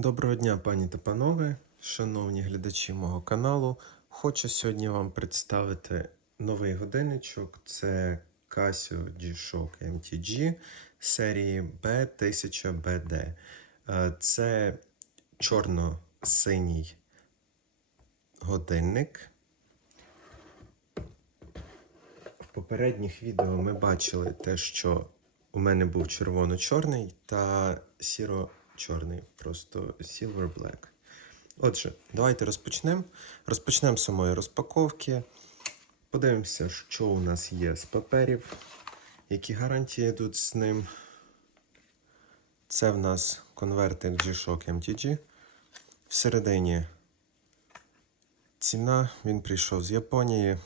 Доброго дня, пані та панове, шановні глядачі мого каналу. Хочу сьогодні вам представити новий годинничок. Це Casio G-Shock MTG серії B1000BD. Е, Це чорно-синій годинник. В попередніх відео ми бачили те, що у мене був червоно-чорний та сіро-чорний, просто silver black. Отже, давайте розпочнемо. Розпочнемо з самої розпаковки. Подивимося, що у нас є з паперів, які гарантії йдуть з ним. Це в нас конвертик G-Shock MTG. Всередині ціна, він прийшов з Японії.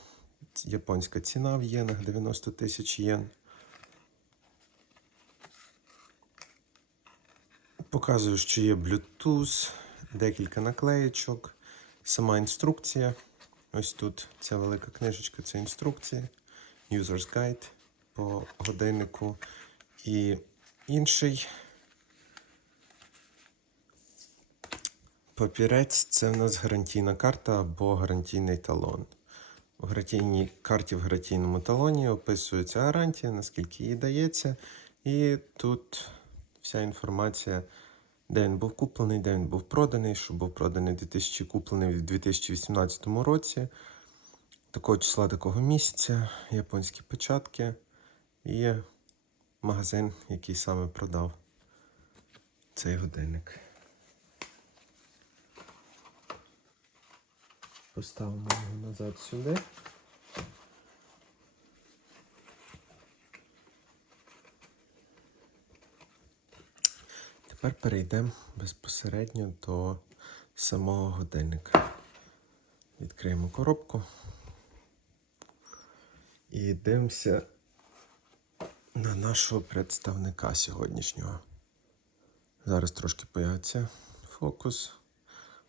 Японська ціна в єнах 90 тисяч єн. Показую, що є Bluetooth, декілька наклеєчок, сама інструкція. Ось тут ця велика книжечка це інструкція, User's Guide по годиннику. І інший папірець це в нас гарантійна карта або гарантійний талон. У гарантійній карті в гарантійному талоні описується гарантія, наскільки їй дається. І тут вся інформація, де він був куплений, де він був проданий, що був проданий 2000, куплений в 2018 році, такого числа, такого місяця, японські печатки і магазин, який саме продав цей годинник. Поставимо його назад сюди. Тепер перейдемо безпосередньо до самого годинника. Відкриємо коробку і дивимося на нашого представника сьогоднішнього. Зараз трошки появиться фокус.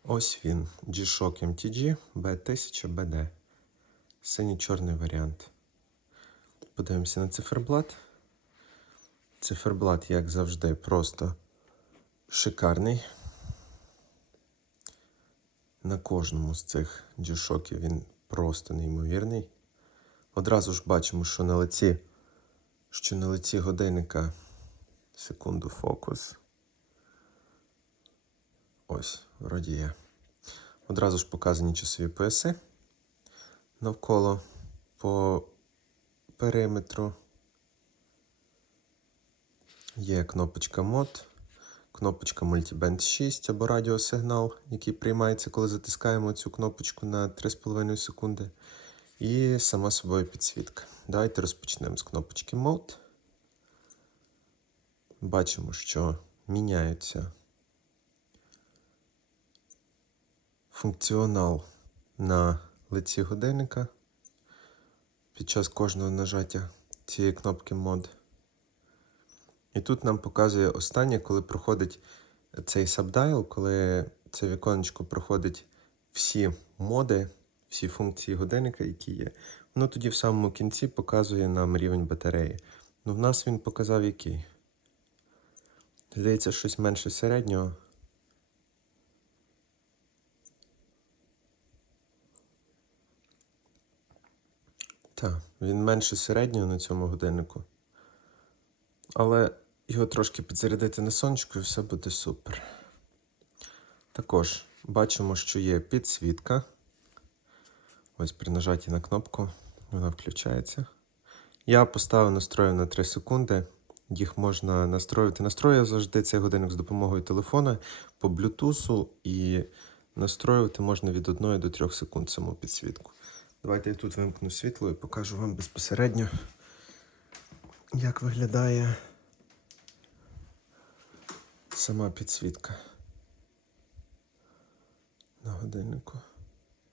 Ось він. G-Shock MTG B1000BD. Синій-чорний варіант. Подивимося на циферблат. Циферблат, як завжди, просто шикарний. На кожному з цих G-Shockів він просто неймовірний. Одразу ж бачимо, що на лиці, що на лиці годинника. Секунду, фокус. Ось, вроді є. Одразу ж показані часові пояси навколо по периметру. Є кнопочка мод, кнопочка Multiband 6 або радіосигнал, який приймається, коли затискаємо цю кнопочку на 3,5 секунди. І сама собою підсвітка. Давайте розпочнемо з кнопочки Mode. Бачимо, що міняються функціонал на лиці годинника під час кожного нажаття цієї кнопки мод. І тут нам показує останнє, коли проходить цей сабдайл, коли це віконечко проходить всі моди, всі функції годинника, які є. Воно тоді в самому кінці показує нам рівень батареї. Ну, в нас він показав який. Здається, щось менше середнього. Так, він менше середнього на цьому годиннику. Але його трошки підзарядити на сонечку і все буде супер. Також бачимо, що є підсвітка. Ось при нажатті на кнопку вона включається. Я поставив настрою на 3 секунди. Їх можна настроювати. Настрою завжди цей годинник з допомогою телефона по блютусу і настроювати можна від 1 до 3 секунд саму підсвітку. Давайте я тут вимкну світло і покажу вам безпосередньо, як виглядає сама підсвітка на годиннику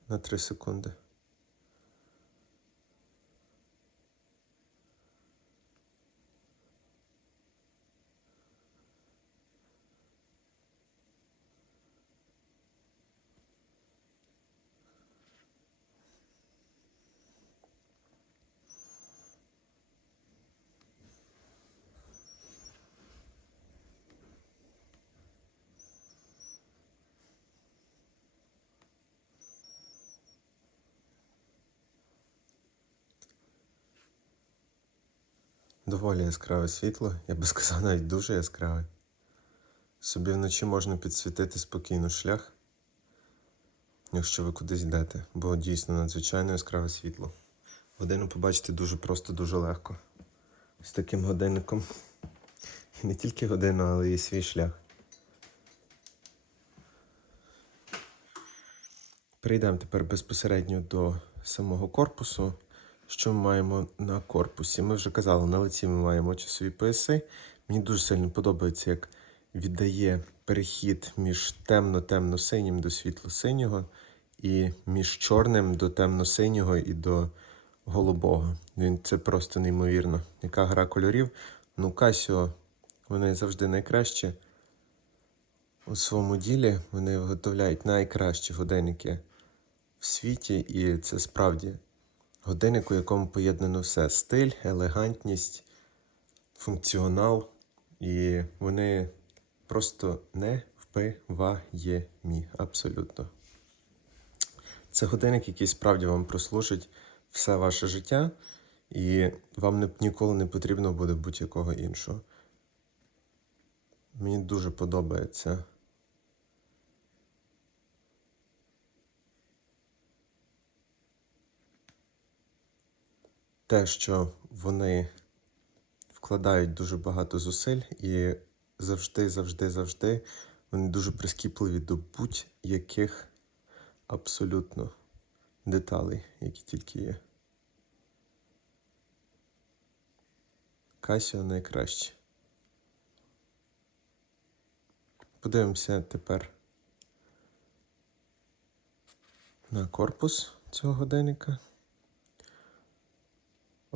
на 3 секунди. Доволі яскраве світло, я би сказав, навіть дуже яскраве. Собі вночі можна підсвітити спокійно шлях, якщо ви кудись йдете, бо дійсно надзвичайно яскраве світло. Годину побачити дуже просто, дуже легко. З таким годинником. І не тільки годину, але і свій шлях. Перейдемо тепер безпосередньо до самого корпусу. Що ми маємо на корпусі? Ми вже казали, на лиці ми маємо часові пояси. Мені дуже сильно подобається, як віддає перехід між темно-темно-синім до світло-синього, і між чорним до темно-синього і до голубого. Він це просто неймовірно. Яка гра кольорів? Ну, Casio, вони завжди найкращі у своєму ділі. Вони виготовляють найкращі годинники в світі, і це справді годинник, у якому поєднано все: стиль, елегантність, функціонал, і вони просто не впиваємі. Абсолютно. Це годинник, який справді вам прослужить все ваше життя, і вам не, ніколи не потрібно буде будь-якого іншого. Мені дуже подобається. Те, що вони вкладають дуже багато зусиль і завжди, завжди, завжди вони дуже прискіпливі до будь-яких абсолютно деталей, які тільки є. Casio найкраще. Подивимося тепер на корпус цього годинника.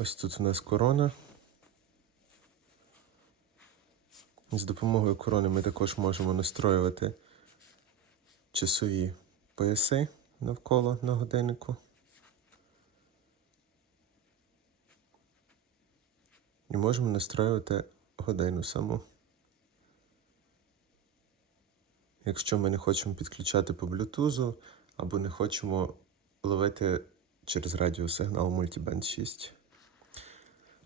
Ось тут у нас корона. З допомогою корони ми також можемо настроювати часові пояси навколо на годиннику. І можемо настроювати годину саму. Якщо ми не хочемо підключати по блютузу або не хочемо ловити через радіосигнал Multiband 6.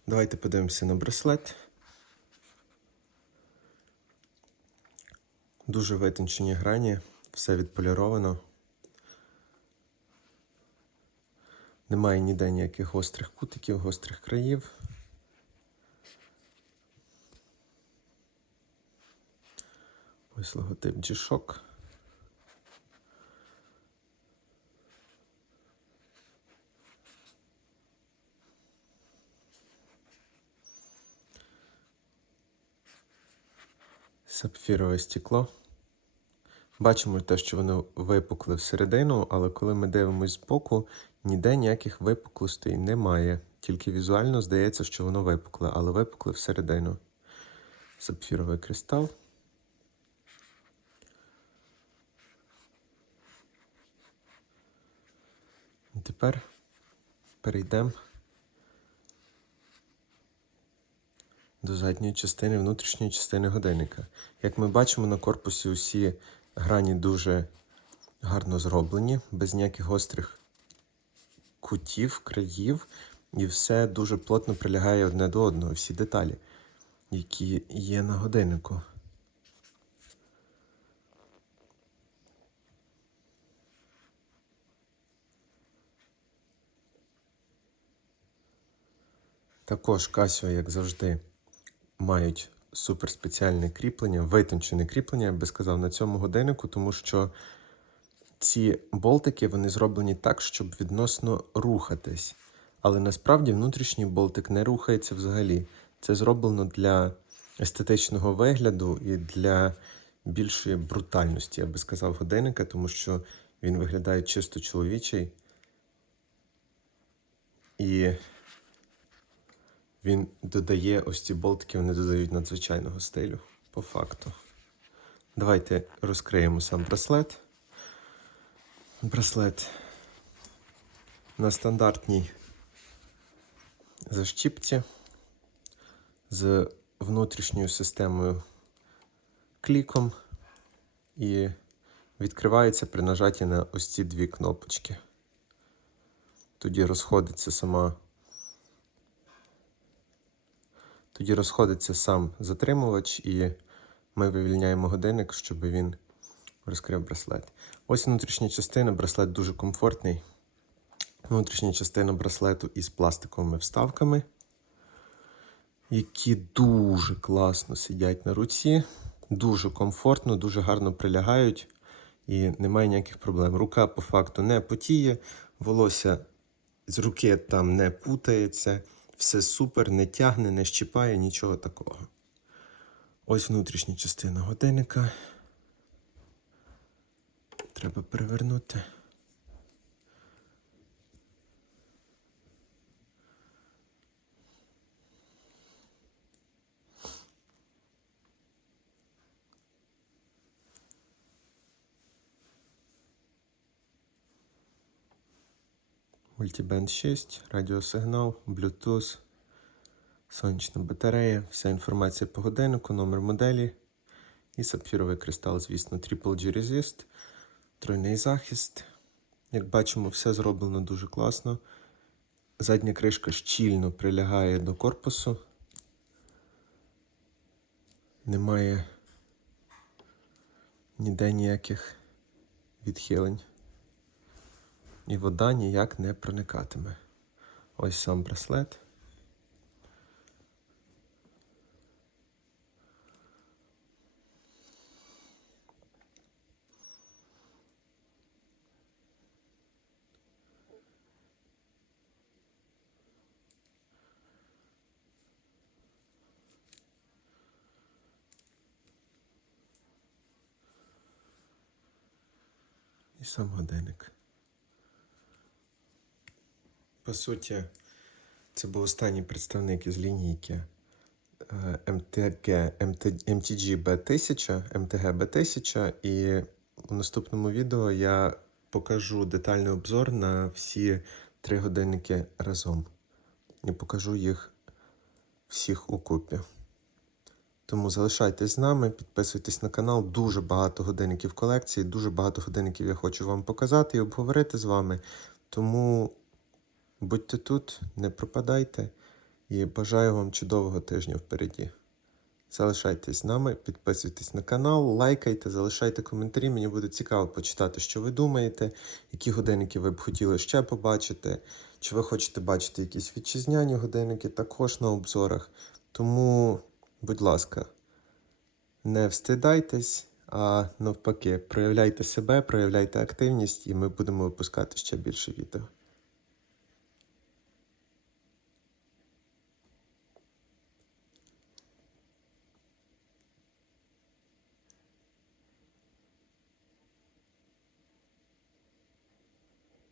Давайте подивимося на браслет. Дуже витончені грані, все відполіровано. Немає ніде ніяких гострих кутиків, гострих країв. Ось логотип G-Shock. Сапфірове стекло. Бачимо те, що воно випукле всередину, але коли ми дивимося збоку, ніде ніяких випуклостей немає. Тільки візуально здається, що воно випукле, але випукле всередину. Сапфіровий кристал. Тепер перейдемо до задньої частини внутрішньої частини годинника. Як ми бачимо, на корпусі усі грані дуже гарно зроблені, без ніяких гострих кутів, країв, і все дуже плотно прилягає одне до одного, всі деталі, які є на годиннику. Також Casio, як завжди, мають суперспеціальне кріплення, витончене кріплення, я би сказав, на цьому годиннику, тому що ці болтики вони зроблені так, щоб відносно рухатись. Але насправді внутрішній болтик не рухається взагалі. Це зроблено для естетичного вигляду і для більшої брутальності, я би сказав, годинника, тому що він виглядає чисто чоловічий. І він додає ось ці болтики, вони додають надзвичайного стилю, по факту. Давайте розкриємо сам браслет. Браслет на стандартній защіпці з внутрішньою системою кліком і відкривається при нажатті на ось ці дві кнопочки. Тоді розходиться сама Тоді розходиться сам затримувач, і ми вивільняємо годинник, щоб він розкрив браслет. Ось внутрішня частина, браслет дуже комфортний. Внутрішня частина браслету із пластиковими вставками, які дуже класно сидять на руці, дуже комфортно, дуже гарно прилягають і немає ніяких проблем. Рука по факту не потіє, волосся з руки там не путається, все супер, не тягне, не щіпає, нічого такого. Ось внутрішня частина годинника. Треба перевернути. Мультибенд 6, радіосигнал, Bluetooth, сонячна батарея, вся інформація по годиннику, номер моделі і сапфіровий кристал, звісно, Triple G Resist, тройний захист. Як бачимо, все зроблено дуже класно. Задня кришка щільно прилягає до корпусу. Немає ніде ніяких відхилень. І вода ніяк не проникатиме. Ось сам браслет. І сам годинник. По суті, це був останній представник із лінійки е, MTG, MT, MTG B1000, MTG B1000, і у наступному відео я покажу детальний обзор на всі три годинники разом. І покажу їх всіх у купі. Тому залишайтесь з нами, підписуйтесь на канал. Дуже багато годинників колекції, дуже багато годинників я хочу вам показати і обговорити з вами. Тому будьте тут, не пропадайте і бажаю вам чудового тижня впереді. Залишайтесь з нами, підписуйтесь на канал, лайкайте, залишайте коментарі. Мені буде цікаво почитати, що ви думаєте, які годинники ви б хотіли ще побачити. Чи ви хочете бачити якісь вітчизняні годинники також на обзорах. Тому, будь ласка, не встидайтесь, а навпаки, проявляйте себе, проявляйте активність, і ми будемо випускати ще більше відео.